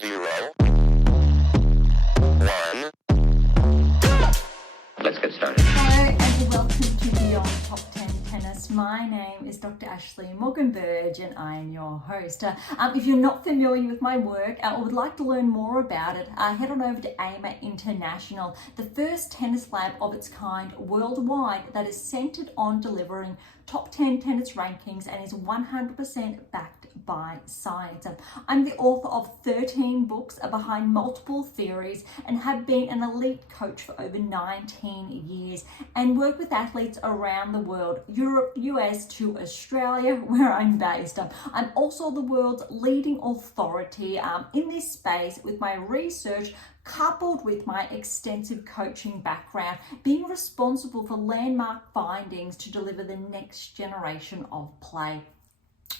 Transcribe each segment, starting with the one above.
0, 1. Let's get started. Hello and welcome to Beyond Top 10 Tennis. My name is Dr. Berge and I am your host. If you're not familiar with my work or would like to learn more about it, head on over to AIMA International, the first tennis lab of its kind worldwide that is centered on delivering top 10 tennis rankings and is 100% backed by science. I'm the author of 13 books behind multiple theories and have been an elite coach for over 19 years and work with athletes around the world, Europe, US to Australia, where I'm based. I'm also the world's leading authority in this space with my research coupled with my extensive coaching background, being responsible for landmark findings to deliver the next generation of play.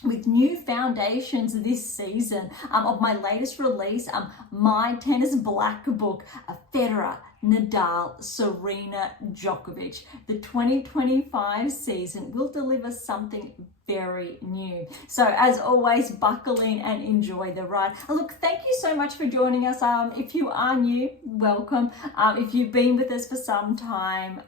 With new foundations this season of my latest release, My Tennis Black Book, Federer, Nadal, Serena, Djokovic. The 2025 season will deliver something very new. So as always, buckle in and enjoy the ride. Look, thank you so much for joining us. If you are new, welcome. If you've been with us for some time,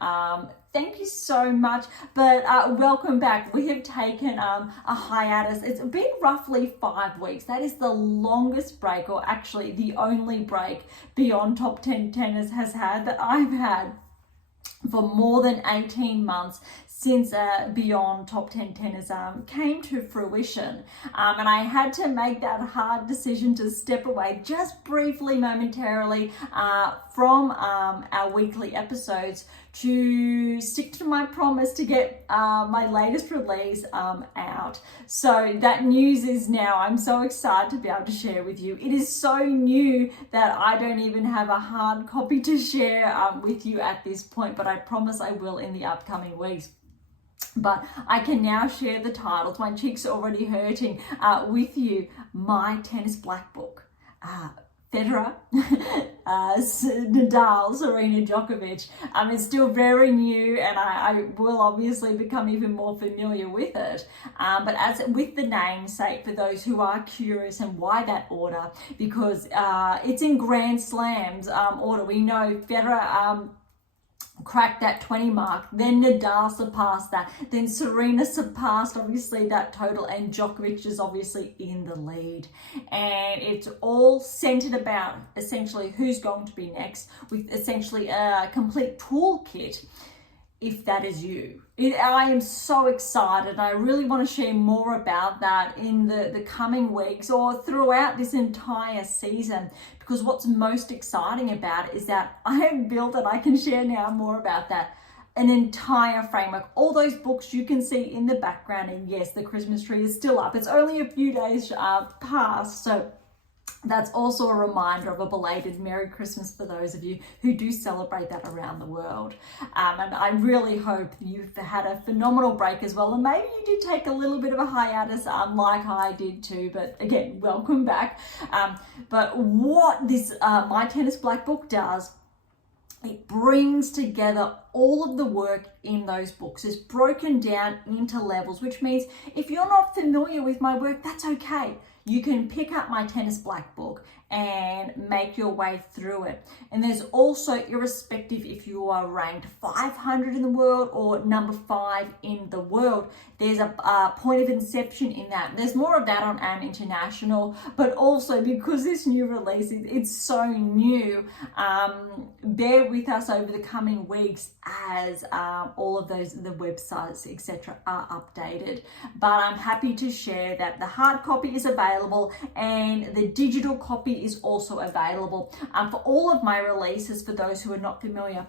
thank you so much, but welcome back. We have taken a hiatus. It's been roughly 5 weeks. That is the longest break, or actually the only break Beyond Top 10 Tennis has had that I've had for more than 18 months since Beyond Top 10 Tennis came to fruition. And I had to make that hard decision to step away just briefly, momentarily from our weekly episodes to stick to my promise to get my latest release out. So that news is now, I'm so excited to be able to share with you. It is so new that I don't even have a hard copy to share with you at this point, but I promise I will in the upcoming weeks. But I can now share the titles. My cheeks are already hurting with you. My Tennis Black Book. Federer, Nadal, Serena, Djokovic. It's still very new and I will obviously become even more familiar with it. But as with the namesake, for those who are curious, and why that order, because it's in Grand Slams order. We know Federer cracked that 20 mark, then Nadal surpassed that, then Serena surpassed obviously that total, and Djokovic is obviously in the lead. And it's all centered about essentially who's going to be next, with essentially a complete toolkit if that is you. I am so excited. I really want to share more about that in the coming weeks or throughout this entire season, because what's most exciting about it is that I have built, and I can share now more about that, an entire framework. All those books you can see in the background, and yes, the Christmas tree is still up. It's only a few days past, so that's also a reminder of a belated Merry Christmas for those of you who do celebrate that around the world. And I really hope you've had a phenomenal break as well. And maybe you did take a little bit of a hiatus like I did too. But again, welcome back. But what this My Tennis Black Book does, it brings together all of the work in those books. It's broken down into levels, which means if you're not familiar with my work, that's okay. You can pick up My Tennis Black Book and make your way through it. And there's also, irrespective if you are ranked 500 in the world or number 5 in the world, there's a point of inception in that. There's more of that on AIMA International, but also because this new release, it's so new, bear with us over the coming weeks as all of the websites, etc. are updated. But I'm happy to share that the hard copy is available and the digital copy is also available. For all of my releases, for those who are not familiar,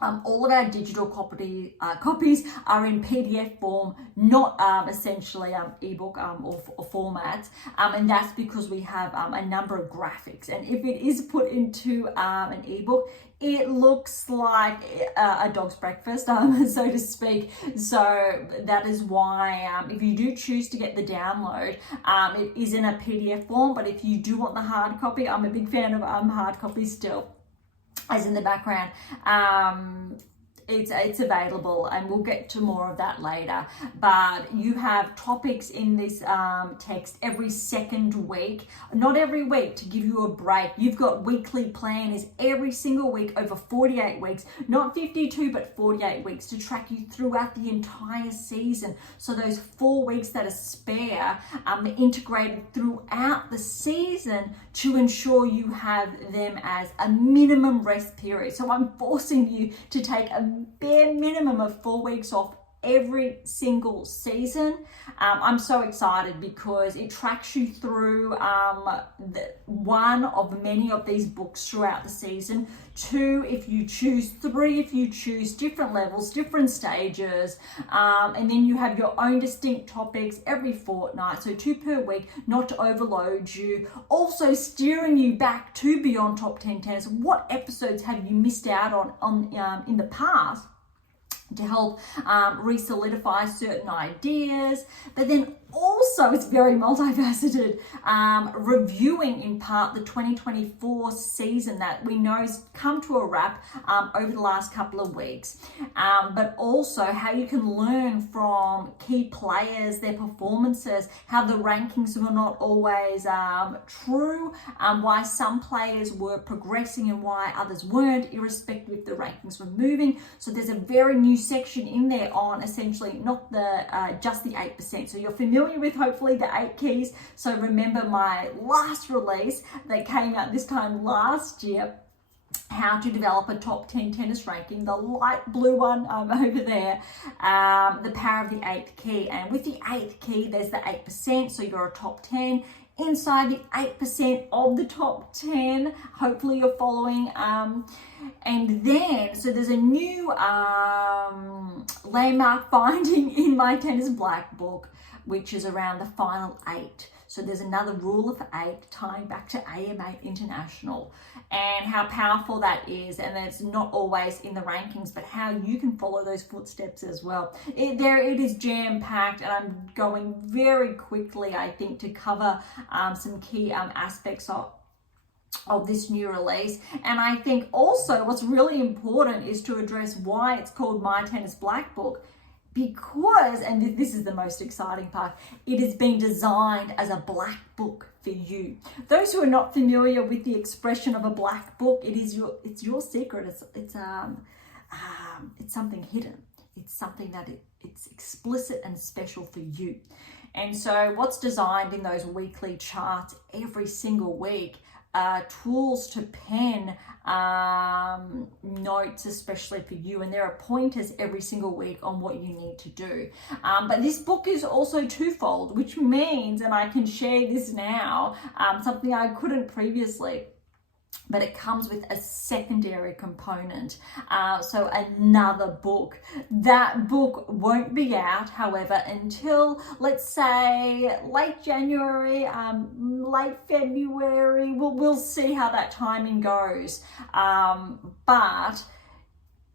all of our digital copies are in PDF form, not essentially ebook or formats, and that's because we have a number of graphics. And if it is put into an ebook, it looks like a dog's breakfast, so to speak. So that is why if you do choose to get the download, it is in a PDF form. But if you do want the hard copy, I'm a big fan of hard copies still, as in the background. it's available, and we'll get to more of that later. But you have topics in this text every second week, not every week, to give you a break. You've got weekly planners every single week over 48 weeks, not 52 but 48 weeks, to track you throughout the entire season. So those 4 weeks that are spare are integrated throughout the season to ensure you have them as a minimum rest period. So I'm forcing you to take a bare minimum of 4 weeks off every single season. I'm so excited because it tracks you through one of many of these books throughout the season. 2 if you choose, 3 if you choose, different levels, different stages, and then you have your own distinct topics every fortnight, so 2 per week, not to overload you. Also steering you back to Beyond Top 10 Tennis. What episodes have you missed out on in the past, to help re-solidify certain ideas. But then also, it's very multifaceted, reviewing in part the 2024 season that we know has come to a wrap over the last couple of weeks, but also how you can learn from key players, their performances, how the rankings were not always true, why some players were progressing and why others weren't, irrespective if the rankings were moving. So there's a very new section in there on essentially not the just the 8%. So you're familiar with hopefully the 8 keys. So remember my last release that came out this time last year, how to develop a top 10 tennis ranking, the light blue one over there, the power of the 8th key. And with the 8th key, there's the 8%, so you're a top 10. Inside the 8% of the top 10, hopefully you're following. And then, so there's a new landmark finding in my Tennis Black book, which is around the final 8. So there's another rule of 8 tying back to AM8 International, and how powerful that is. And it's not always in the rankings, but how you can follow those footsteps as well. It is jam-packed, and I'm going very quickly, I think, to cover some key aspects of this new release. And I think also what's really important is to address why it's called My Tennis Black Book, because, and this is the most exciting part, it has been designed as a black book for you. Those who are not familiar with the expression of a black book, it's your secret. It's something hidden. It's something that it's explicit and special for you. And so what's designed in those weekly charts every single week, tools to pen notes especially for you, and there are pointers every single week on what you need to do. But this book is also twofold, which means, and I can share this now, something I couldn't previously, but it comes with a secondary component, so another book. That book won't be out, however, until, let's say, late January, late February. We'll see how that timing goes, but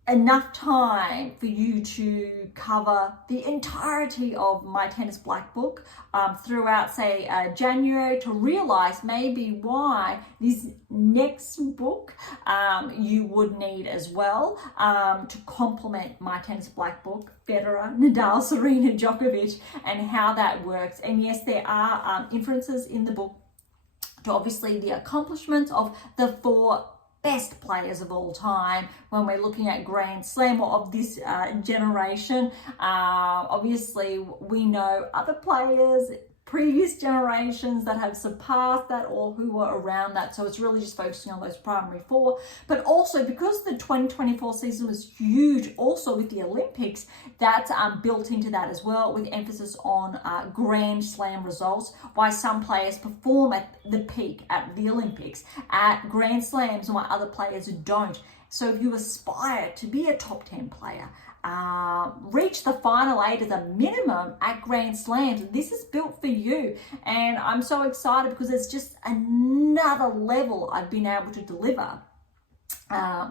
enough time for you to cover the entirety of my Tennis Black book throughout, say, January, to realize maybe why this next book you would need as well to complement my Tennis Black book, Federer, Nadal, Serena, Djokovic, and how that works. And yes, there are inferences in the book to obviously the accomplishments of the 4 best players of all time when we're looking at Grand Slam, or of this generation. Obviously, we know other players, previous generations that have surpassed that or who were around that. So it's really just focusing on those primary 4. But also, because the 2024 season was huge, also with the Olympics, that's built into that as well, with emphasis on Grand Slam results, why some players perform at the peak at the Olympics, at Grand Slams, and why other players don't. So if you aspire to be a top 10 player, reach the final 8 as a minimum at Grand Slams, this is built for you. And I'm so excited because it's just another level I've been able to deliver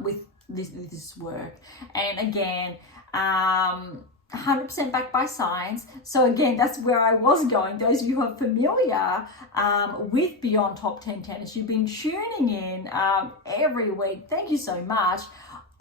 with this work. And again, 100% backed by science. So again, that's where I was going. Those of you who are familiar with Beyond Top 10 Tennis, you've been tuning in every week. Thank you so much.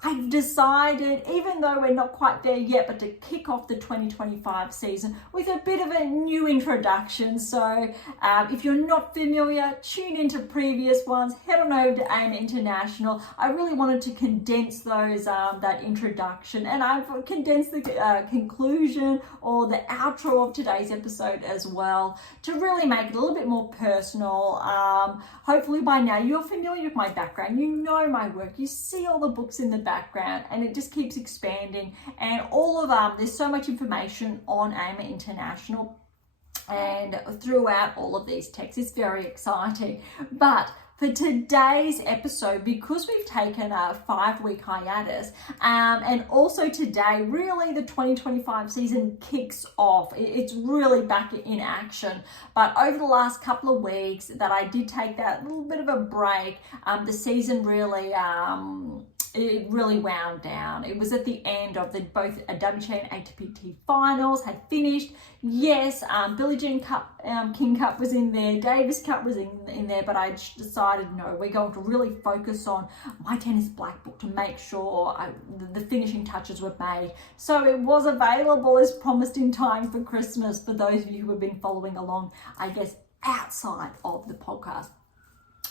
I've decided, even though we're not quite there yet, but to kick off the 2025 season with a bit of a new introduction. So if you're not familiar, tune into previous ones, head on over to AIM International. I really wanted to condense those, that introduction, and I've condensed the conclusion or the outro of today's episode as well to really make it a little bit more personal. Hopefully by now you're familiar with my background, you know my work, you see all the books in the background, and it just keeps expanding. And all of there's so much information on AIM International and throughout all of these texts. It's very exciting. But for today's episode, because we've taken a 5-week hiatus, and also today, really the 2025 season kicks off. It's really back in action. But over the last couple of weeks that I did take that little bit of a break, the season really it really wound down. It was at the end of both WTA and ATP finals had finished. Yes, Billie Jean Cup, King Cup was in there, Davis Cup was in there, but I decided, no, we're going to really focus on my tennis black book to make sure the finishing touches were made. So it was available as promised in time for Christmas for those of you who have been following along, I guess, outside of the podcast.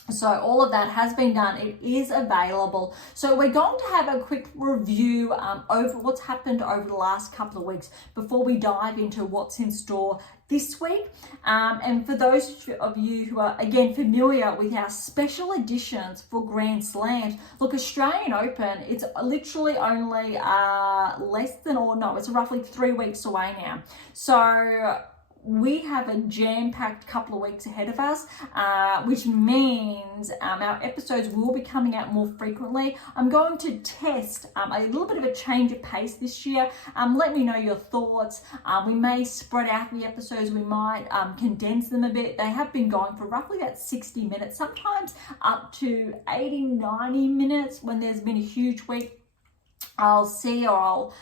So all of that has been done. It is available. So we're going to have a quick review over what's happened over the last couple of weeks before we dive into what's in store this week. And for those of you who are, again, familiar with our special editions for Grand Slams, look, Australian Open, it's literally only it's roughly 3 weeks away now. So we have a jam-packed couple of weeks ahead of us, which means our episodes will be coming out more frequently. I'm going to test a little bit of a change of pace this year. Let me know your thoughts. We may spread out the episodes. We might condense them a bit. They have been going for roughly about 60 minutes, sometimes up to 80, 90 minutes when there's been a huge week. I'll see, or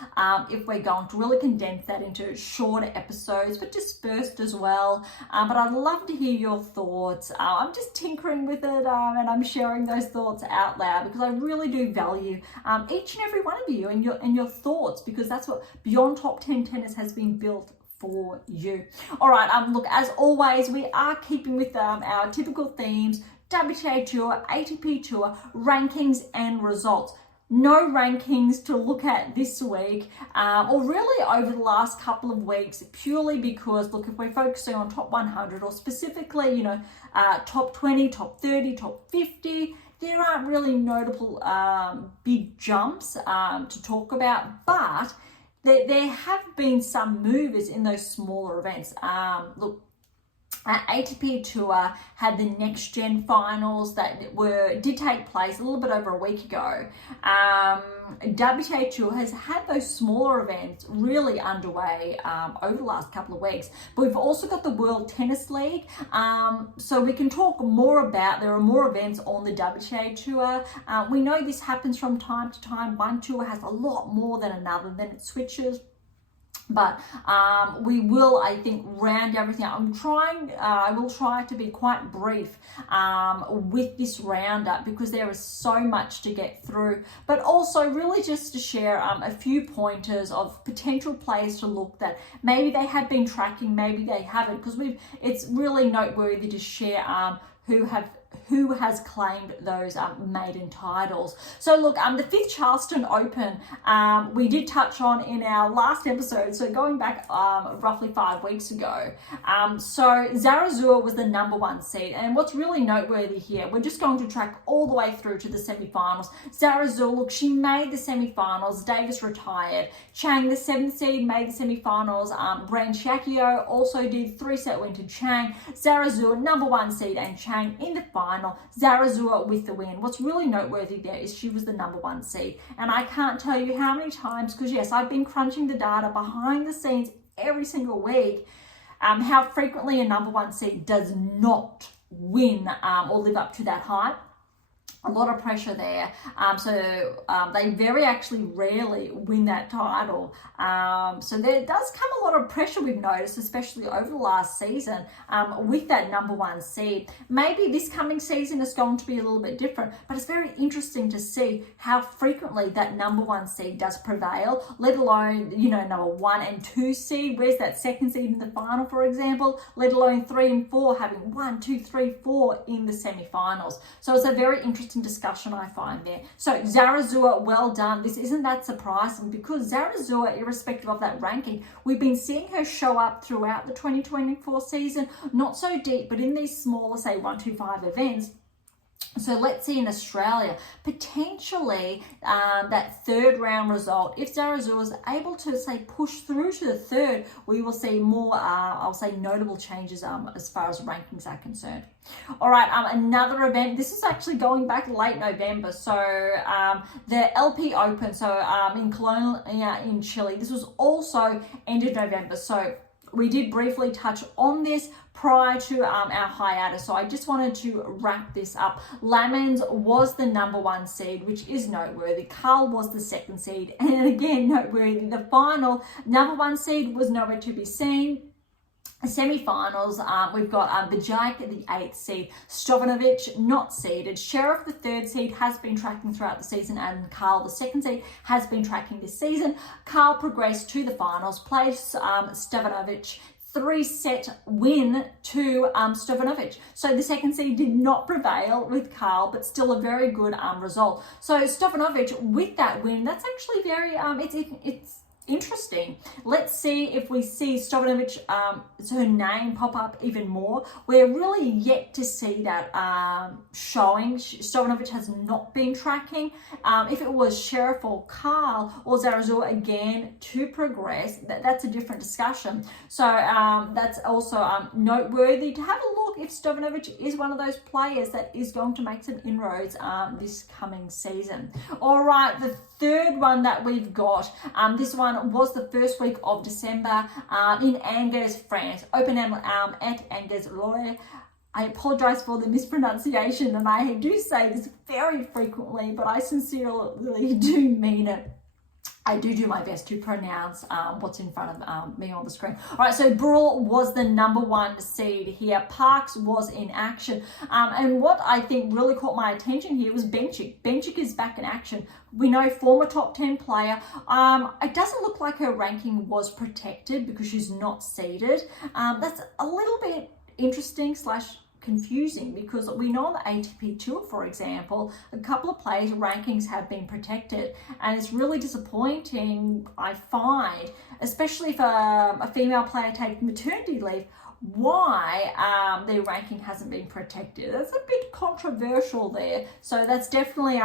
if we're going to really condense that into shorter episodes, but dispersed as well. But I'd love to hear your thoughts. I'm just tinkering with it, and I'm sharing those thoughts out loud because I really do value each and every one of you and your thoughts, because that's what Beyond Top 10 Tennis has been built for you. All right, look, as always, we are keeping with our typical themes: WTA Tour, ATP Tour, rankings and results. No rankings to look at this week, or really over the last couple of weeks, purely because, look, if we're focusing on top 100 or specifically, top 20, top 30, top 50, there aren't really notable big jumps to talk about, but there have been some movers in those smaller events. Look, ATP Tour had the Next Gen finals that did take place a little bit over a week ago. WTA Tour has had those smaller events really underway over the last couple of weeks. But we've also got the World Tennis League, so we can talk more about. There are more events on the WTA Tour. We know this happens from time to time. One tour has a lot more than another, then it switches. But we will, I think, round everything out. I will try to be quite brief with this roundup because there is so much to get through. But also really just to share a few pointers of potential players to look that maybe they have been tracking, maybe they haven't, because it's really noteworthy to share who has claimed those maiden titles. So look, the 5th Charleston Open, we did touch on in our last episode, so going back roughly 5 weeks ago. So Zarazua was the #1 seed, and what's really noteworthy here, we're just going to track all the way through to the semi-finals. Zarazua, look, she made the semi-finals. Davis retired. Chang, the 7th seed, made the semi-finals. Brand Shakio also did 3-set win to Chang. Zarazua, #1 seed, and Chang in the final. Zarazua with the win. What's really noteworthy there is she was the #1 seed. And I can't tell you how many times, because yes, I've been crunching the data behind the scenes every single week, how frequently a #1 seed does not win or live up to that hype. a lot of pressure there. They very actually rarely win that title. So there does come a lot of pressure, we've noticed, especially over the last season, with that number one seed. Maybe this coming season is going to be a little bit different, but it's very interesting to see how frequently that number one seed does prevail, let alone, number 1 and 2 seed. Where's that second seed in the final, for example? Let alone 3 and 4 having 1, 2, 3, 4 in the semi-finals. So it's a very interesting discussion, I find there. So Zarazua, well done. This isn't that surprising because Zarazua, irrespective of that ranking, we've been seeing her show up throughout the 2024 season, not so deep, but in these smaller, say 1, 2, 5 events. So let's see in Australia, potentially that third round result. If Zarazua is able to, say, push through to the third, we will see more, I'll say, notable changes as far as rankings are concerned. All right, another event. This is actually going back late November. So the LP Open, so in Colonia in Chile. This was also end of November. So we did briefly touch on this prior to our hiatus, so I just wanted to wrap this up. Lamens was the number one seed, which is noteworthy. Carl was the second seed, and again noteworthy. The final number one seed was nowhere to be seen. Semi-finals, we've got Berge, the 8th seed, Stojanovic not seeded, Sheriff the 3rd seed has been tracking throughout the season, and Carl the 2nd seed has been tracking this season. Carl progressed to the finals, played Stojanovic, 3-set win to Stojanovic. So the second seed did not prevail with Carl, but still a very good result. So Stojanovic with that win, that's actually very it's interesting. Let's see if we see Stojanovic, her name pop up even more. We're really yet to see that showing. Stojanovic has not been tracking. If it was Sheriff or Carl or Zarazua again to progress, that's a different discussion. So that's also noteworthy to have a look if Stojanovic is one of those players that is going to make some inroads this coming season. All right, the third one that we've got, this one was the first week of December in Angers, France. Open at Angers. I apologize for the mispronunciation, and I do say this very frequently, but I sincerely do mean it. I do my best to pronounce what's in front of me on the screen. All right, so Brule was the number one seed here. Parks was in action. And what I think really caught my attention here was Bencic. Bencic is back in action. We know former top 10 player. It doesn't look like her ranking was protected because she's not seeded. That's a little bit interesting / confusing because we know on the ATP Tour, for example, a couple of players' rankings have been protected, and it's really disappointing, I find, especially if a female player takes maternity leave, why their ranking hasn't been protected. That's a bit controversial there. So that's definitely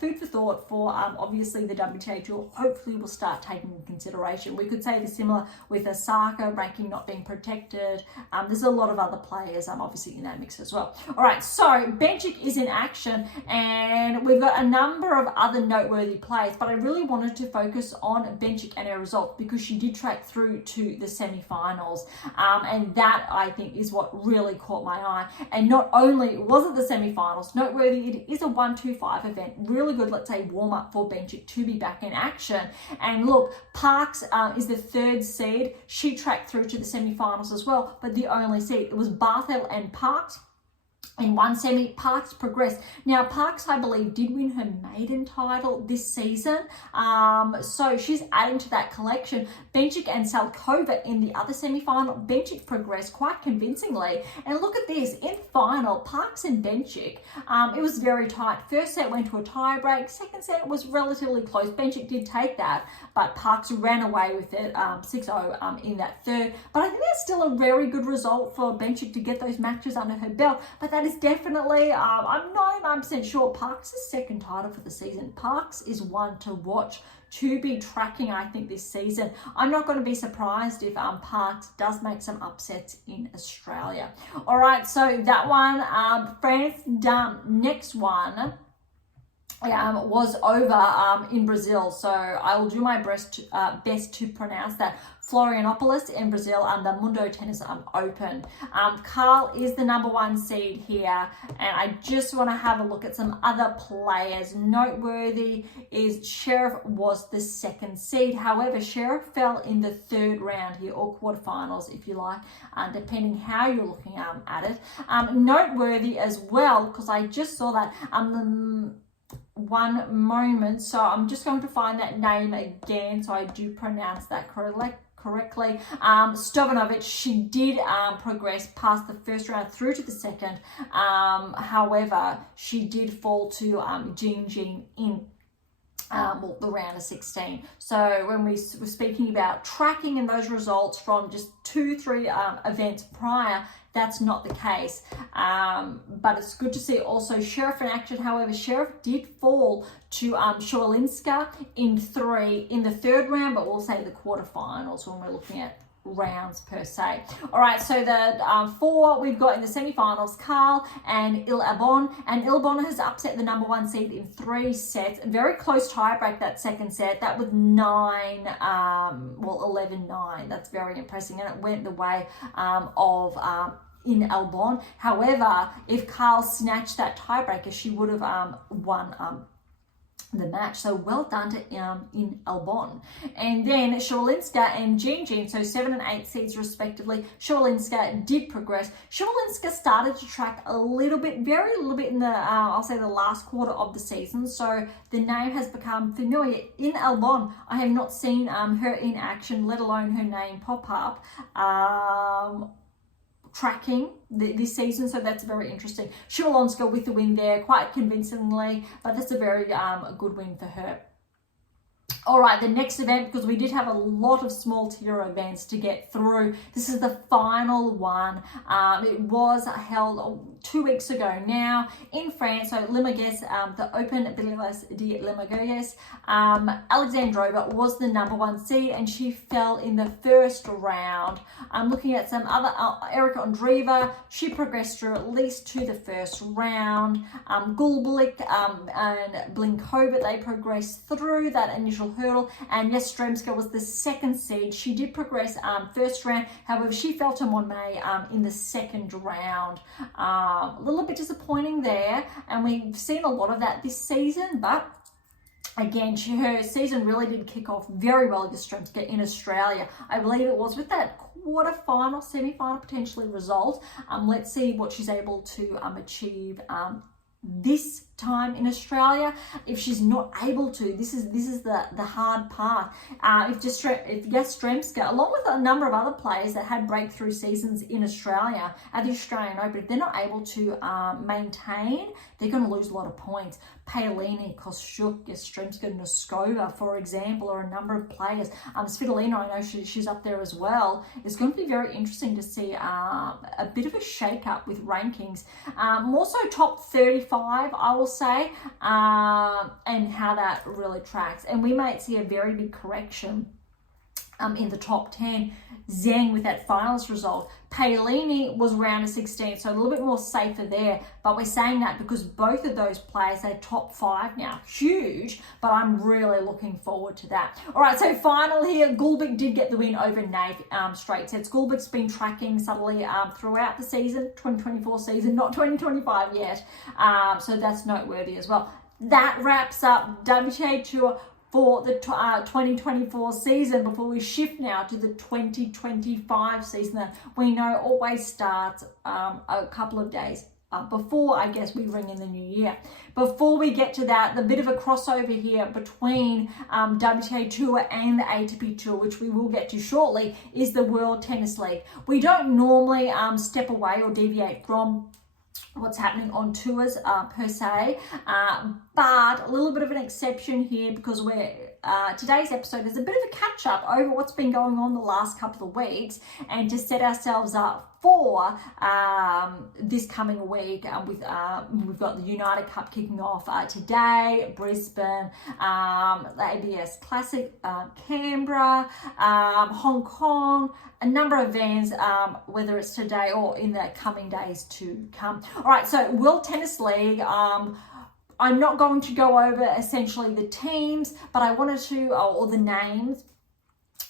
food for thought for obviously the WTA Tour. Hopefully we'll start taking into consideration. We could say the similar with Osaka ranking not being protected. There's a lot of other players obviously in that mix as well. All right, so Bencic is in action, and we've got a number of other noteworthy players, but I really wanted to focus on Bencic and her results because she did track through to the semi-finals, and that I think is what really caught my eye. And not only was it the semi-finals, noteworthy, it is a 1-2-5 event. Really good, let's say, warm-up for Bencic to be back in action. And look, Parks is the 3rd seed. She tracked through to the semi-finals as well, but the only seed. It was Barthel and Parks. In one semi, Parks progressed. Now, Parks, I believe, did win her maiden title this season. So she's adding to that collection. Bencic and Salkova in the other semi-final. Bencic progressed quite convincingly. And look at this. In final, Parks and Bencic, it was very tight. First set went to a tie break. Second set was relatively close. Bencic did take that, but Parks ran away with it 6-0 in that third. But I think that's still a very good result for Bencic to get those matches under her belt. But that is definitely, I'm 99% sure, Parks' second title for the season. Parks is one to watch, to be tracking, I think, this season. I'm not going to be surprised if Parks does make some upsets in Australia. All right, so that one, France done. Next one was over in Brazil. So I will do my best to pronounce that. Florianópolis in Brazil the Mundo Tennis Open. Carl is the number 1 seed here, and I just want to have a look at some other players. Noteworthy is Sheriff was the 2nd seed. However, Sheriff fell in the 3rd round here, or quarterfinals if you like, depending how you're looking at it. Noteworthy as well, because I just saw that one moment, so I'm just going to find that name again so I do pronounce that correctly. Stojanovic, she did progress past the 1st round through to the 2nd. However, she did fall to Jing in the round of 16. So when we were speaking about tracking and those results from just 2-3 events prior, that's not the case. But it's good to see also Sheriff in action. However, Sheriff did fall to Shaolinska in the 3rd round, but we'll say the quarterfinals when we're looking at rounds per se. All right, so the 4 we've got in the semi-finals, Carl and Il-Albon, and Il-Albon has upset the number 1 seed in 3 sets. Very close tiebreak that 2nd set. That was 11-9. That's very impressive, and it went the way of in Albon. However, if Carl snatched that tiebreaker, she would have won the match. So well done to in Albon. And then Shaolinska and Jing, so 7 and 8 seeds respectively. Shaolinska did progress. Shaolinska started to track a little bit, very little bit in the I'll say the last quarter of the season, so the name has become familiar. In Albon, I have not seen her in action, let alone her name pop up tracking this season, so that's very interesting. Shaolinska with the win there, quite convincingly, but that's a very good win for her. All right, the next event, because we did have a lot of small tier events to get through. This is the final one. It was held 2 weeks ago now in France. So Limoges, the Open Bilas de Limoges. Alexandrova was the number 1 seed, and she fell in the 1st round. I'm looking at some other, Erika Andreeva, she progressed through at least to the 1st round. Gulbulik and Blinkova, they progressed through that initial hurdle, and Yastremska was the 2nd seed. She did progress 1st round, however she fell to Monmay in the 2nd round. A little bit disappointing there, and we've seen a lot of that this season, but again, her season really did kick off very well, Yastremska, in Australia. I believe it was with that quarter-final, semi-final potentially result. Let's see what she's able to achieve this time in Australia. If she's not able to, this is the hard part. If Yastremska, along with a number of other players that had breakthrough seasons in Australia at the Australian Open, if they're not able to maintain, they're going to lose a lot of points. Paolini, Kostyuk, Yastremska, Noskova, for example, or a number of players. Svitolina, I know she's up there as well. It's going to be very interesting to see a bit of a shake-up with rankings. More so top 35, I will say, and how that really tracks. And we might see a very big correction in the top 10. Zheng with that finals result. Paolini was round of 16, so a little bit more safer there. But we're saying that because both of those players are top 5 now. Huge, but I'm really looking forward to that. All right, so final here. Gulbik did get the win over Nate, straight sets. Gulbik's been tracking subtly throughout the season, 2024 season, not 2025 yet. So that's noteworthy as well. That wraps up WTA Tour for the 2024 season, before we shift now to the 2025 season that we know always starts a couple of days before, I guess, we ring in the new year. Before we get to that, the bit of a crossover here between WTA Tour and the ATP Tour, which we will get to shortly, is the World Tennis League. We don't normally step away or deviate from what's happening on tours per se, but a little bit of an exception here, because today's episode is a bit of a catch up over what's been going on the last couple of weeks, and to set ourselves up for this coming week. We've got the United Cup kicking off today, Brisbane, the ABS Classic, Canberra, Hong Kong, a number of events, whether it's today or in the coming days to come. All right, so World Tennis League, I'm not going to go over essentially the teams, but I wanted to, or the names.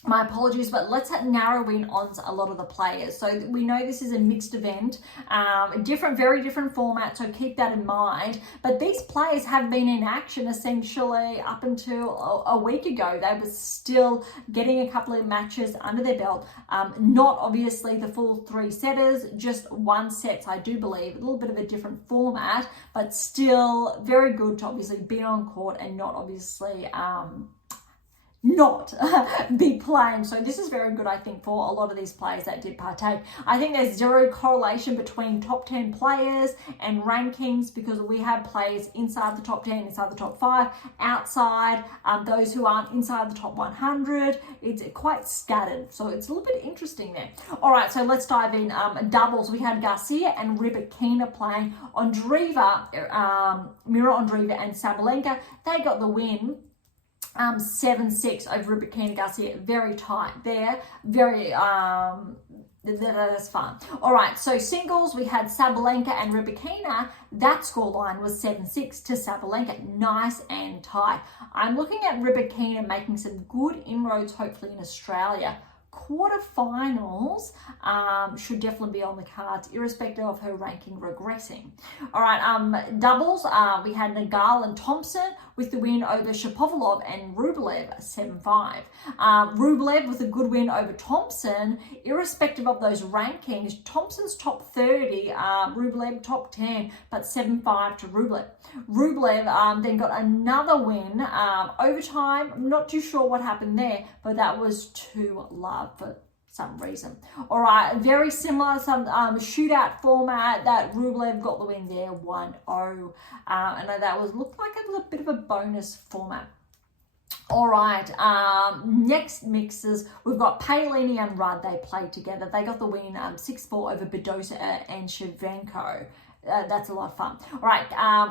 My apologies, but let's narrow in on a lot of the players. So we know this is a mixed event, very different format, so keep that in mind. But these players have been in action essentially up until a week ago. They were still getting a couple of matches under their belt. Not obviously the full 3 setters, just 1 sets, I do believe. A little bit of a different format, but still very good to obviously be on court and not obviously not be playing. So this is very good, I think, for a lot of these players that did partake. I think there's zero correlation between top 10 players and rankings, because we have players inside the top 10, inside the top 5, outside, those who aren't inside the top 100. It's quite scattered, so it's a little bit interesting there. All right, so let's dive in. Doubles, we had Garcia and Rybakina playing. Mira Andreeva and Sabalenka, they got the win. 7-6 over Rybakina Garcia, very tight there, very that's fun. All right, so singles, we had Sabalenka and Rybakina. That scoreline was 7-6 to Sabalenka, nice and tight. I'm looking at Rybakina making some good inroads, hopefully in Australia. Quarterfinals should definitely be on the cards, irrespective of her ranking regressing. All right, doubles, we had Nadal and Thompson with the win over Shapovalov and Rublev, 7-5. Rublev with a good win over Thompson, irrespective of those rankings. Thompson's top 30, Rublev top 10, but 7-5 to Rublev. Rublev then got another win, overtime. I'm not too sure what happened there, but that was 2-love for some reason. All right, very similar, some shootout format that Rublev got the win there, 1-0. And that looked like a little bit of a bonus format. All right, next mixes, we've got Paolini and Rudd. They played together. They got the win 6-4 over Badosa and Shevchenko. That's a lot of fun. All right,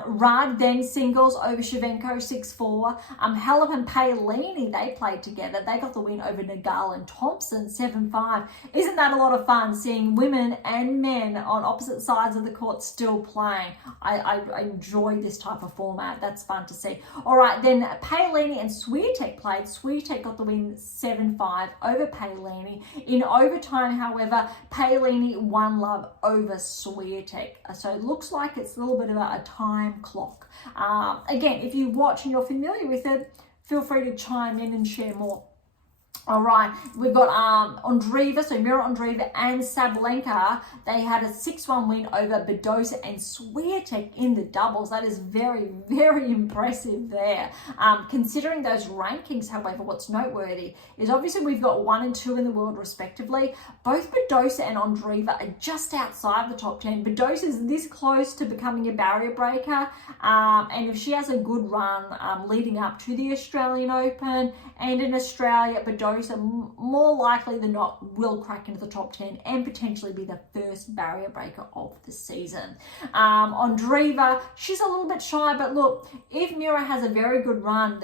Rudd then singles over Shevchenko, 6-4. Halep and Paolini, they played together. They got the win over Nadal and Thompson, 7-5. Isn't that a lot of fun, seeing women and men on opposite sides of the court still playing? I enjoy this type of format. That's fun to see. All right, then Paolini and Swiatek played. Swiatek got the win 7-5 over Paolini. In overtime, however, Paolini 1-love over Swiatek. So it looks like it's a little bit of a time clock. Again, if you watch and you're familiar with it, feel free to chime in and share more. All right, we've got Andreeva, so Mira Andreeva and Sabalenka. They had a 6-1 win over Badosa and Swiatek in the doubles. That is very, very impressive there. Considering those rankings, however, what's noteworthy is obviously we've got 1 and 2 in the world respectively. Both Badosa and Andreeva are just outside the top 10. Badosa is this close to becoming a barrier breaker. And if she has a good run leading up to the Australian Open and in Australia, Badosa more likely than not will crack into the top 10 and potentially be the first barrier breaker of the season. Andreeva, she's a little bit shy, but look, if Mira has a very good run,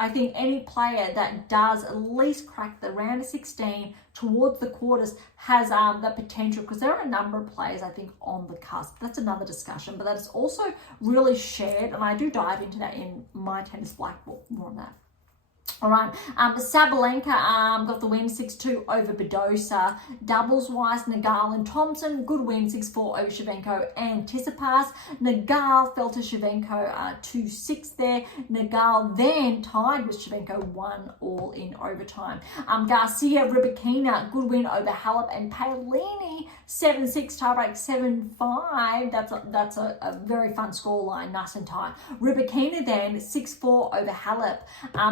I think any player that does at least crack the round of 16 towards the quarters has the potential, because there are a number of players, I think, on the cusp. That's another discussion, but that is also really shared, and I do dive into that in my Tennis Black Book, more on that. All right, Sabalenka got the win 6-2 over Badosa. Doubles-wise, Nadal and Thompson, good win 6-4 over Shevchenko and Tsitsipas. Nadal fell to Shevchenko 2-6 there. Nadal then tied with Shevchenko 1-all in overtime. Garcia, Rybakina, good win over Halep and Paolini, 7-6 tiebreak, 7-5. That's a very fun scoreline, nice and tight. Rybakina then 6-4 over Halep.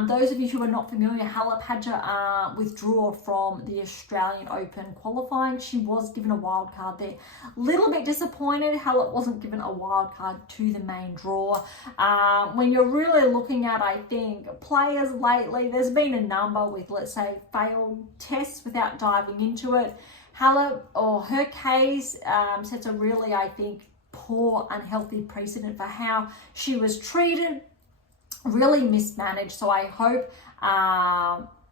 Those of you who are not familiar, Halep had to withdraw from the Australian Open qualifying. She was given a wild card there. Little bit disappointed Halep wasn't given a wild card to the main draw. When you're really looking at, I think, players lately, there's been a number with, let's say, failed tests without diving into it. Halep, or her case, sets a really, I think, poor, unhealthy precedent for how she was treated. Really mismanaged. So I hope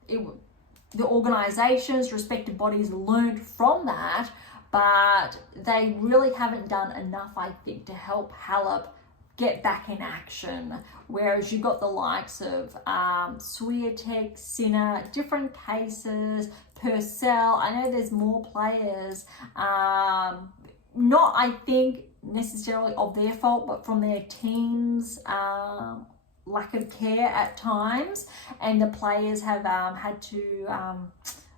the organizations, respective bodies learned from that, but they really haven't done enough, I think, to help Halep get back in action. Whereas you got the likes of Swiatek, Sinner, different cases, Purcell. I know there's more players, not I think necessarily of their fault, but from their teams' lack of care at times, and the players have had to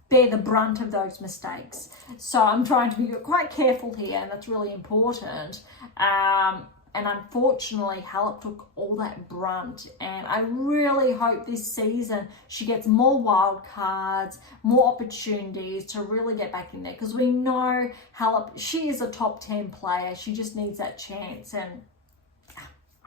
bear the brunt of those mistakes. So I'm trying to be quite careful here, and that's really important. And unfortunately, Halep took all that brunt. And I really hope this season she gets more wild cards, more opportunities to really get back in there. Because we know Halep, she is a top 10 player. She just needs that chance. And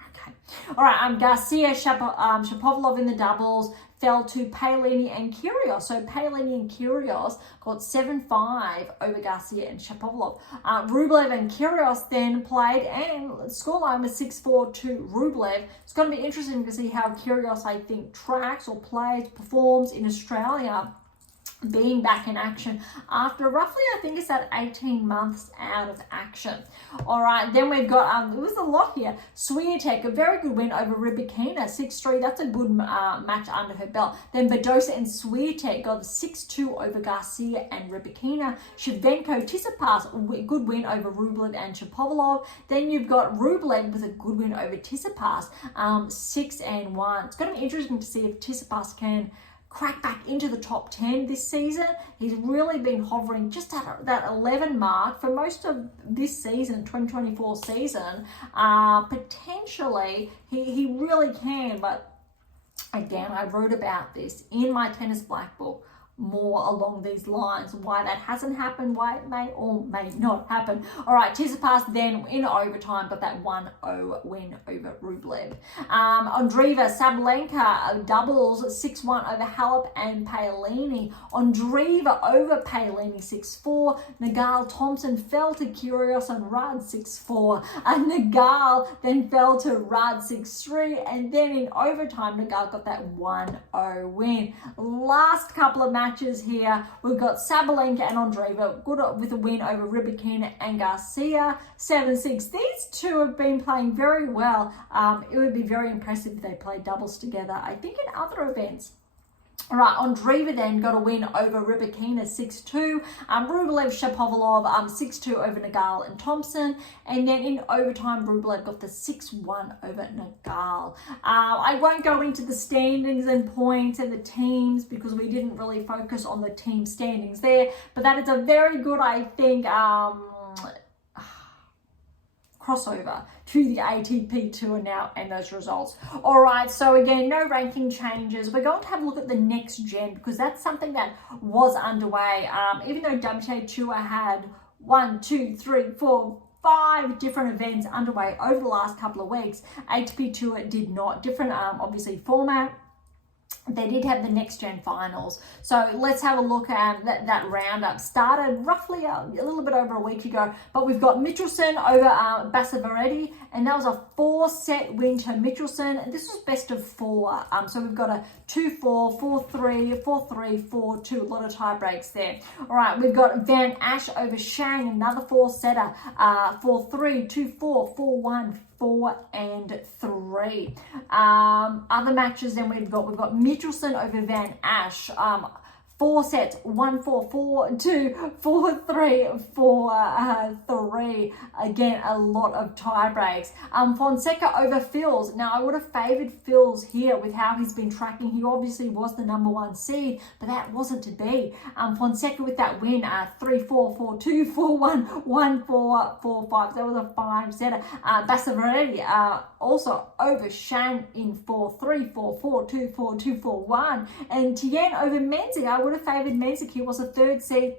okay. All right, Garcia, Shapovalov in the doubles fell to Paolini and Kyrgios. So Paolini and Kyrgios got 7-5 over Garcia and Shapovalov. Rublev and Kyrgios then played, and scoreline was 6-4 to Rublev. It's going to be interesting to see how Kyrgios, I think, tracks or plays, performs in Australia, being back in action after roughly, I think it's at 18 months out of action. All right, then we've got, there was a lot here. Swiatek, a very good win over Rybakina, 6-3. That's a good match under her belt. Then Badosa and Swiatek got 6-2 over Garcia and Rybakina. Shevchenko, Tsitsipas, good win over Rublev and Shapovalov. Then you've got Rublev with a good win over Tsitsipas, 6-1. It's going to be interesting to see if Tsitsipas can crack back into the top 10 this season. He's really been hovering just at that 11 mark for most of this season, 2024 season. Potentially, he really can, but again, I wrote about this in my Tennis Black Book, more along these lines, why that hasn't happened, why it may or may not happen. All right, Tsitsipas then in overtime, but that 1-0 win over Rublev. Andreeva, Sabalenka doubles 6-1 over Halep and Paolini. Andreeva over Paolini 6-4. Nadal, Thompson fell to Kyrgios and Rudd 6-4. And Nadal then fell to Rudd 6-3. And then in overtime, Nadal got that 1-0 win. Last couple of matches here, we've got Sabalenka and Andreeva good with a win over Rybakina and Garcia, 7-6. These two have been playing very well. It would be very impressive if they played doubles together, I think, in other events. All right, Andreeva then got a win over Rybakina 6-2. Rublev, Shapovalov 6-2 over Nadal and Thompson. And then in overtime, Rublev got the 6-1 over Nadal. I won't go into the standings and points and the teams because we didn't really focus on the team standings there. But that is a very good, I think, crossover to the ATP Tour now and those results. All right, so again, no ranking changes. We're going to have a look at the next gen because that's something that was underway. Even though WTA Tour had 5 different events underway over the last couple of weeks, ATP Tour did not. Different, obviously, format. They did have the next gen finals. So let's have a look at that roundup. Started roughly a little bit over a week ago, but we've got Michelson over Basaveretti, and that was a 4-set win to Michelson. This was best of 4. So we've got a 2-4, 4-3, 4-3, 4-2, a lot of tie breaks there. All right, we've got Van Asch over Shang, another 4-setter, 4-3, 2-4, 4-1, 4-3. Other matches then we've got Michelson over Van Asch, 4 sets, 1-4, 4-2, 4-3, 4-3. Again, a lot of tie breaks. Fonseca over Fils. Now, I would have favoured Fils here with how he's been tracking. He obviously was the number 1 seed, but that wasn't to be. Fonseca with that win, 3-4, 4-2, 4-1, 1-4, 4-5. That was a 5-setter. Basaveretti also over Shan in 4-3, 4-4, 2-4, 2-4-1. And Tien over Menzik. I would have favoured Menzik. He was a 3rd seed,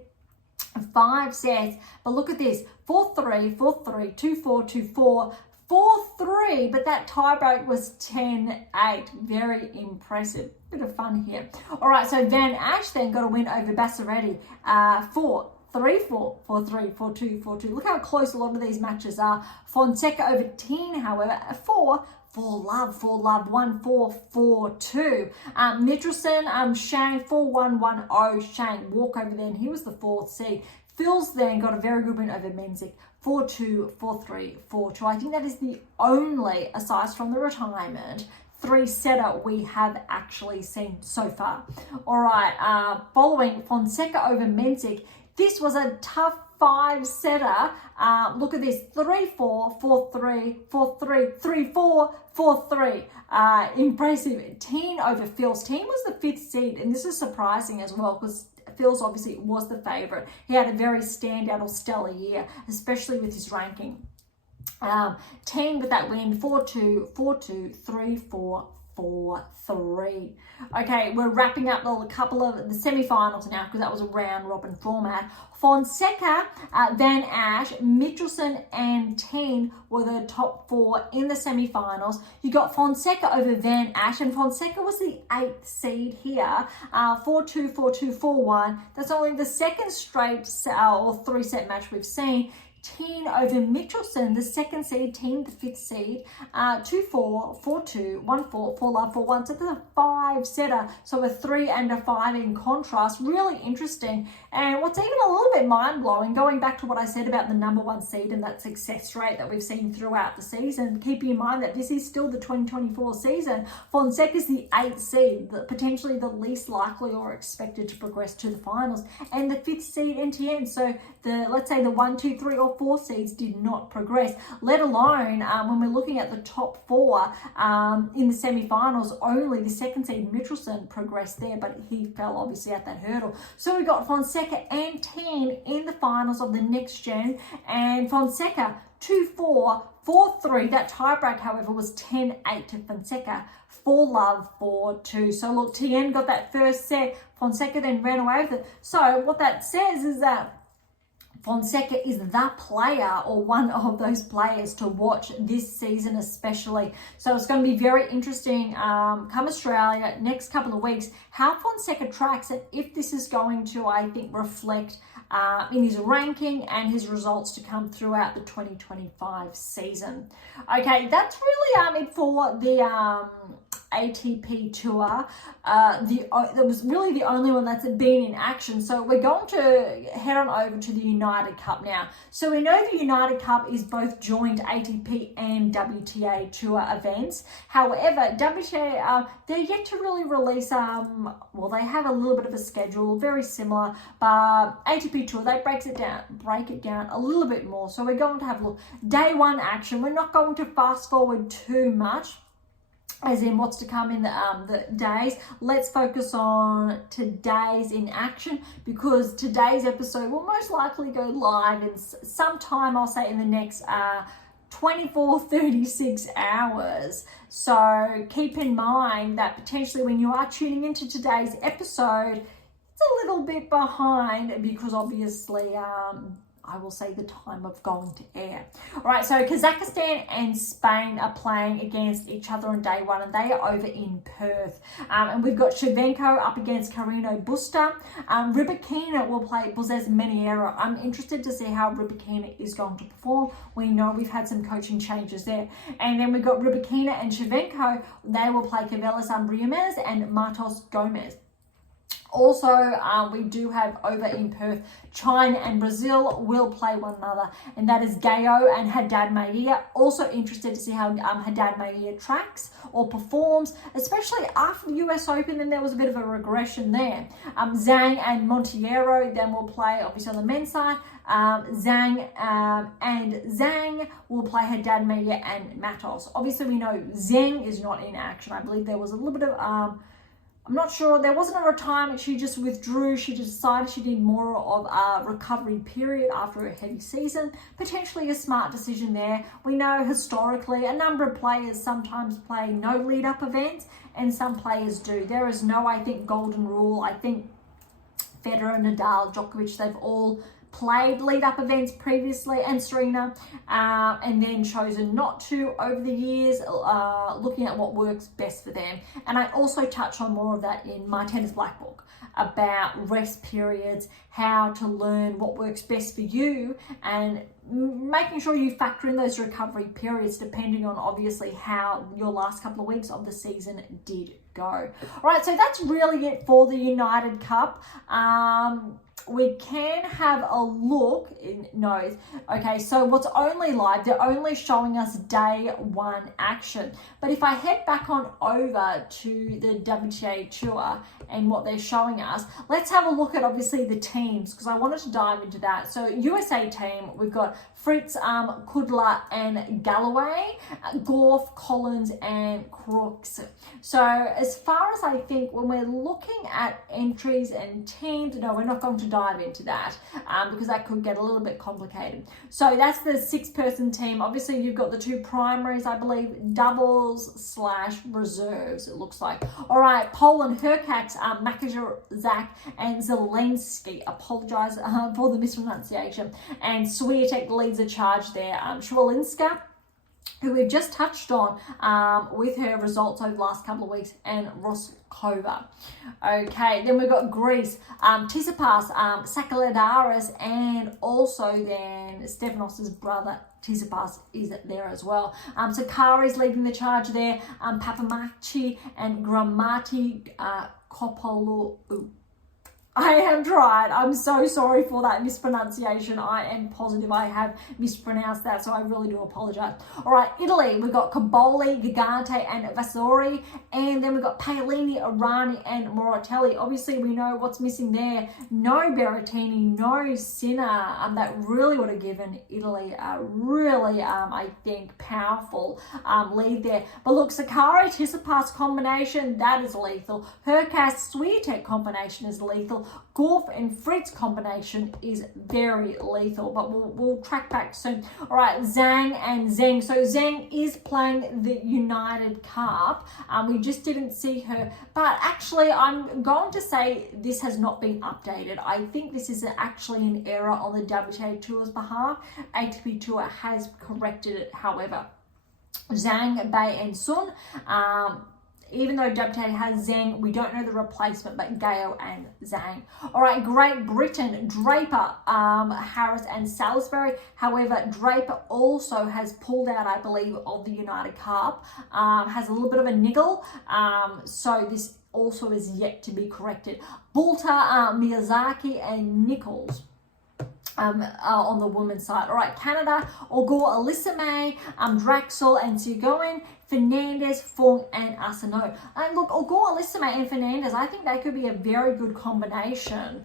5 sets. But look at this, 4-3, 4-3, 2-4, 2-4, 4-3, but that tiebreak was 10-8. Very impressive. Bit of fun here. All right, so Van Asch then got a win over Basaretti, 4-3, 4-4, 4-3, 4-2, 4-2. Look how close a lot of these matches are. Fonseca over Teen, however, 4-4 love, 1-4, 4-2. Michelson, Shang, 4-1, 1-0. Shang walk over then. He was the 4th seed. Phil's then got a very good win over Menzies, 4-2, 4-3, 4-2. I think that is the only, aside from the retirement, 3-setter we have actually seen so far. All right, following Fonseca over Menzies, this was a tough 5-setter. Look at this, 3-4, 4-3, 4-3, 3-4, 4-3. Impressive. Teen over Phil's. Teen was the 5th seed, and this is surprising as well because Phil's obviously was the favourite. He had a very standout or stellar year, especially with his ranking. Teen with that win, 4-2, 4-2, 3-4, 4-3. Okay, we're wrapping up a couple of the semi-finals now because that was a round robin format. Fonseca, Van Ash, Michelson and Teen were the top 4 in the semi-finals. You got Fonseca over Van Ash, and Fonseca was the 8th seed here, 4-2, 4-2, 4-1. That's only the second straight or 3-set match we've seen. Teen over Michelson, the 2nd seed, Teen the 5th seed, 2-4, 4-2, 1-4, 4-love, 4-1. So there's a 5-setter, so a 3 and a 5 in contrast. Really interesting. And what's even a little bit mind-blowing, going back to what I said about the number 1 seed and that success rate that we've seen throughout the season, keeping in mind that this is still the 2024 season, Fonseca's the 8th seed, potentially the least likely or expected to progress to the finals, and the 5th seed NTN. So let's say the 1, 2, 3 or 4 seeds did not progress, let alone when we're looking at the top 4 in the semi-finals, only the 2nd seed Michelson progressed there, but he fell obviously at that hurdle. So we got Fonseca and Teen in the finals of the next gen, and Fonseca 2-4, 4-3. That tiebreak, however, was 10-8 to Fonseca, 4-love, 4-2. So look, Tien got that first set, Fonseca then ran away with it. So what that says is that Fonseca is the player, or one of those players to watch this season especially. So it's going to be very interesting come Australia, next couple of weeks, how Fonseca tracks and if this is going to, I think, reflect in his ranking and his results to come throughout the 2025 season. Okay, that's really it for the ATP tour. That was really the only one that's been in action. So we're going to head on over to the United Cup now. So we know the United Cup is both joint ATP and WTA tour events. However, WTA, they're yet to really release, well, they have a little bit of a schedule, very similar, but ATP tour, they break it down a little bit more. So we're going to have a look. Day 1 action. We're not going to fast forward too much, as in what's to come in the days. Let's focus on today's in action, because today's episode will most likely go live in sometime, I'll say, in the next 24-36 hours. So keep in mind that potentially when you are tuning into today's episode, it's a little bit behind, because obviously I will say the time of going to air. All right, so Kazakhstan and Spain are playing against each other on day 1, and they are over in Perth. And we've got Shevchenko up against Carino Busta. Rybakina will play Buzez Meniera. I'm interested to see how Rybakina is going to perform. We know we've had some coaching changes there. And then we've got Rybakina and Shevchenko. They will play Cavelas Ambriames and Matos Gomez. Also, we do have over in Perth, China and Brazil will play one another, and that is Gayo and Haddad Maia. Also interested to see how Haddad Maia tracks or performs, especially after the US Open. Then there was a bit of a regression there. Zhang and Monteiro then will play, obviously, on the men's side. Zhang will play Haddad Maia and Matos. Obviously, we know Zhang is not in action. I believe there was a little bit of I'm not sure, there wasn't a retirement, she just withdrew. She decided she needed more of a recovery period after a heavy season. Potentially a smart decision there. We know historically a number of players sometimes play no lead-up events, and some players do. There is no, I think, golden rule. I think Federer, Nadal, Djokovic, they've all played lead-up events previously, and Serena, and then chosen not to over the years, looking at what works best for them. And I also touch on more of that in my Tennis Black Book, about rest periods, how to learn what works best for you, and making sure you factor in those recovery periods depending on obviously how your last couple of weeks of the season did go. All right, so that's really it for the United Cup. We can have a look in notes. Okay, so what's only live, they're only showing us day one action. But if I head back on over to the WTA Tour and what they're showing us, let's have a look at obviously the teams, because I wanted to dive into that. So USA team, we've got Fritz, Kudla and Galloway, Gorf, Collins and Crooks. So as far as I think, when we're looking at entries and teams, no, we're not going to dive into that because that could get a little bit complicated. So that's the 6-person team. Obviously you've got the 2 primaries, I believe, doubles / reserves, it looks like. All right, Poland, Herkax, Makajczak and Zelensky. Apologize for the mispronunciation. And Swiatek leads the charge there. Schwalinska, who we've just touched on with her results over the last couple of weeks, and Roskova. Okay, then we've got Greece, Tsitsipas, Sakaladaris, and also then Stefanos' brother Tsitsipas is there as well. Sakari's leading the charge there, Papamachi and Gramati Kopolu. I have tried. I'm so sorry for that mispronunciation. I am positive I have mispronounced that, so I really do apologize. All right, Italy, we've got Caboli, Gigante, and Vasori, and then we've got Paolini, Arani, and Moratelli. Obviously, we know what's missing there. No Berrettini, no Sinner. That really would have given Italy a really, I think, powerful lead there. But look, Sakari, Tsitsipas combination, that is lethal. Herkax, Swiatek combination is lethal. Gorf and Fritz combination is very lethal, but we'll track back soon. All right, Zhang and Zheng. So Zheng is playing the United Cup. We just didn't see her, but actually I'm going to say this has not been updated. I think this is actually an error on the WTA Tour's behalf. ATP Tour has corrected it, however. Zhang, Bei and Sun. Even though WTA has Zheng, we don't know the replacement, but Gao and Zhang. All right, Great Britain, Draper, Harris and Salisbury. However, Draper also has pulled out, I believe, of the United Cup, has a little bit of a niggle. So this also is yet to be corrected. Bulta, Miyazaki and Nichols. On the women's side. All right, Canada, Ogor, Alyssa May, Draxel and Sigoin, Fernandez, Fong and Asano. And look, Ogor, Alyssa May and Fernandez, I think they could be a very good combination.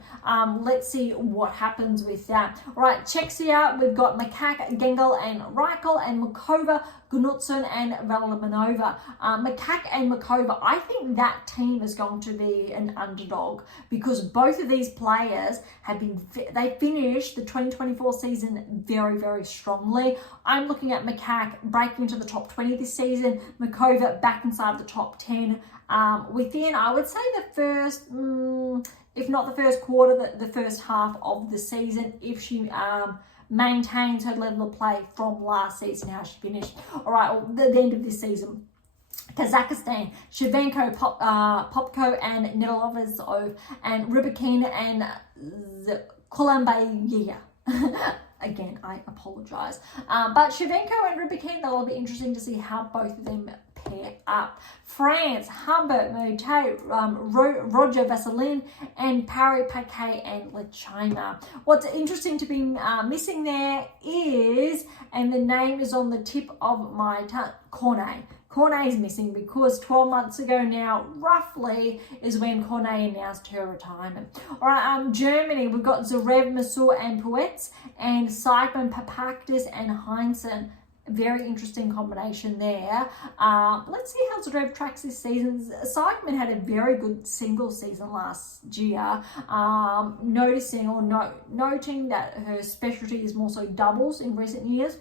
Let's see what happens with that. All right, Czechia, we've got Makak, Gengel and Reichel, and Makova, Gunutson and Valmanova. Makak and Makova, I think that team is going to be an underdog because both of these players have they finished the 2024 season very, very strongly. I'm looking at Makak breaking into the top 20 this season, Makova back inside the top 10 within, I would say, the first, if not the first quarter, the first half of the season, if she maintains her level of play from last season, how she finished. All right, the end of this season. Kazakhstan, Shevchenko, Popko and Nedelovazov, and Rybakina and Kolumbayeva. Again, I apologize. But Shevchenko and Rybakina, that'll be interesting to see how both of them pair up. France, Humbert, Motet, Roger Vasselin, and Parry, Paquet, and Lechima. What's interesting to be missing there is, and the name is on the tip of my tongue, Cornet. Cornet is missing because 12 months ago now, roughly, is when Cornet announced her retirement. All right, Germany, we've got Zverev, Masur, and Puetz, and Seidman, Papakis, and Heinzen. Very interesting combination there. Let's see how Zverev tracks this season. Seidman had a very good single season last year. Noting that her specialty is more so doubles in recent years.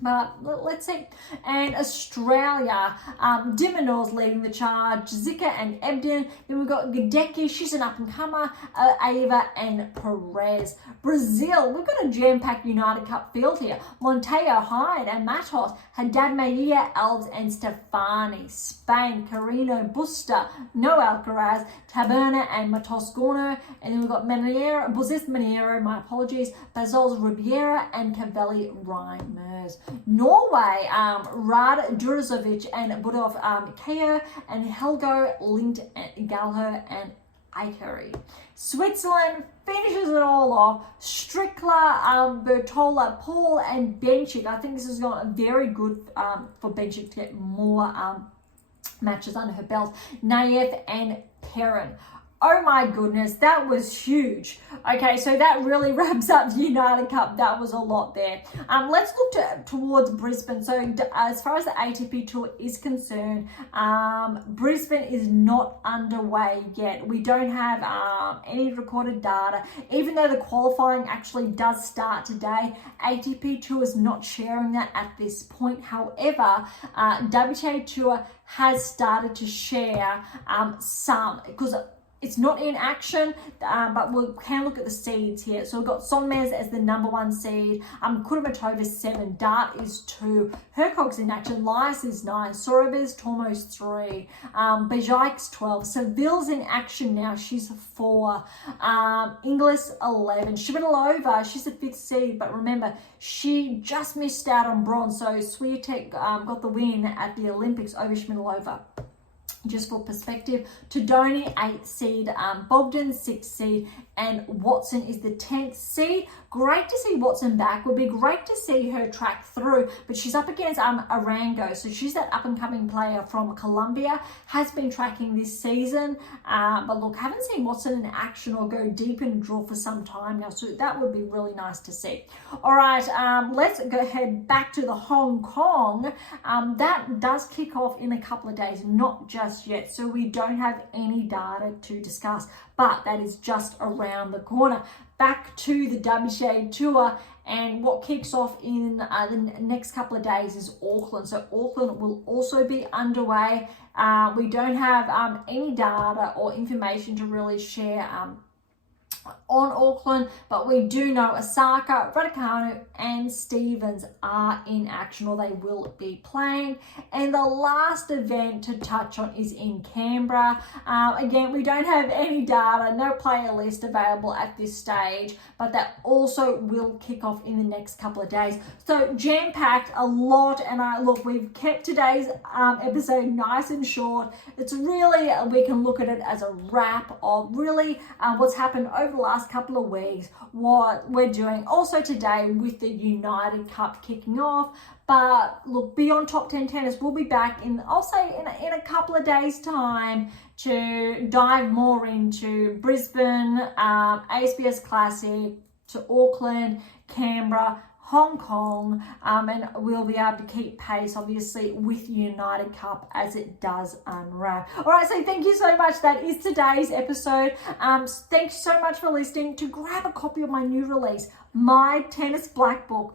But let's see. And Australia, Dimanor's leading the charge, Zika and Ebden. Then we've got Gadecki, she's an up-and-comer, Ava and Perez. Brazil, we've got a jam-packed United Cup field here. Monteiro, Hyde and Matos, Haddad Maia, Alves and Stefani. Spain, Carino, Busta, no Alcaraz, Taberna and Matos Gorno. And then we've got Bozis Maniero, my apologies, Bazols Ribiera and Cavelli Reimers. Norway, Rad Durazovic and Budov Kea and Helgo Lind Galho and Aikari. Switzerland finishes it all off. Strickler, Bertola, Paul and Benchik. I think this has gone very good for Benchik to get more matches under her belt. Naev and Perrin. Oh my goodness, that was huge. Okay, so that really wraps up the United Cup. That was a lot there. Let's look towards Brisbane. So as far as the ATP Tour is concerned, Brisbane is not underway yet. We don't have any recorded data. Even though the qualifying actually does start today, ATP Tour is not sharing that at this point. However, WTA Tour has started to share some, because it's not in action, but we can look at the seeds here. So we've got Sonmez as the number 1 seed. Kudermetova's 7. Dart is 2. Hercog's in action. Lias is 9. Sorobes, Tormos 3. Bejik's 12. Seville's in action now. She's 4. Inglis 11. Shvitalova, she's a 5th seed, but remember, she just missed out on bronze. So Swiatek got the win at the Olympics over Shvitalova. Just for perspective, Todoni 8th seed, Bogdan 6th seed, and Watson is the 10th seed. Great to see Watson back. Would be great to see her track through, but she's up against Arango, so she's that up-and-coming player from Colombia, has been tracking this season, but look, haven't seen Watson in action or go deep in draw for some time now, so that would be really nice to see. All right, let's go ahead back to the Hong Kong. That does kick off in a couple of days, not just yet, so we don't have any data to discuss, but that is just around the corner. Back to the WTA Tour, and what kicks off in the next couple of days is Auckland. So Auckland will also be underway. We don't have any data or information to really share on Auckland, but we do know Osaka, Raducanu and Stevens are in action, or they will be playing. And the last event to touch on is in Canberra. Again, we don't have any data, no player list available at this stage, but that also will kick off in the next couple of days. So jam-packed, a lot, and look, we've kept today's episode nice and short. It's really, we can look at it as a wrap of really what's happened over the last couple of weeks, what we're doing also today with the United Cup kicking off. But look, Beyond Top 10 Tennis will be back in, I'll say in a couple of days time, to dive more into Brisbane, ASBS Classic, to Auckland, Canberra, Hong Kong, and we'll be able to keep pace, obviously, with United Cup as it does unwrap. All right, so thank you so much. That is today's episode. Thank you so much for listening. To grab a copy of my new release, My Tennis Black Book,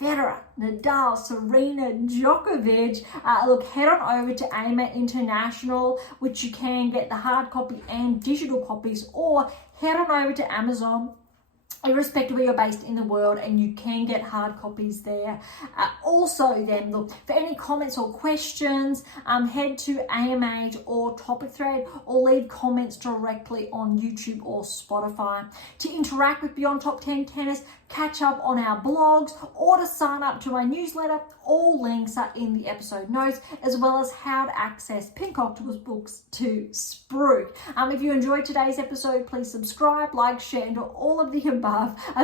Federer, Nadal, Serena, Djokovic. Look, head on over to AIMA International, which you can get the hard copy and digital copies, or head on over to Amazon, irrespective of where you're based in the world, and you can get hard copies there. Also then, look, for any comments or questions, head to AMH or Topic Thread, or leave comments directly on YouTube or Spotify. To interact with Beyond Top 10 Tennis, catch up on our blogs, or to sign up to my newsletter, all links are in the episode notes, as well as how to access Pink Octopus books to Spruik. If you enjoyed today's episode, please subscribe, like, share, and all of the above.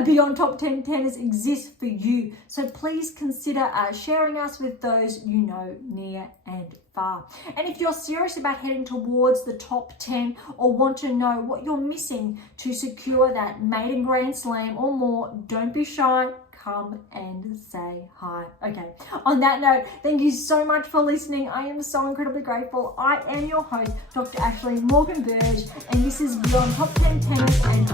Beyond Top 10 Tennis exists for you, so please consider sharing us with those you know near and far. And if you're serious about heading towards the top 10, or want to know what you're missing to secure that maiden Grand Slam or more, don't be shy. Come and say hi. Okay, on that note, thank you so much for listening. I am so incredibly grateful. I am your host, Dr. Ashley Morgan Berge, and this is Beyond Top 10 Tennis, and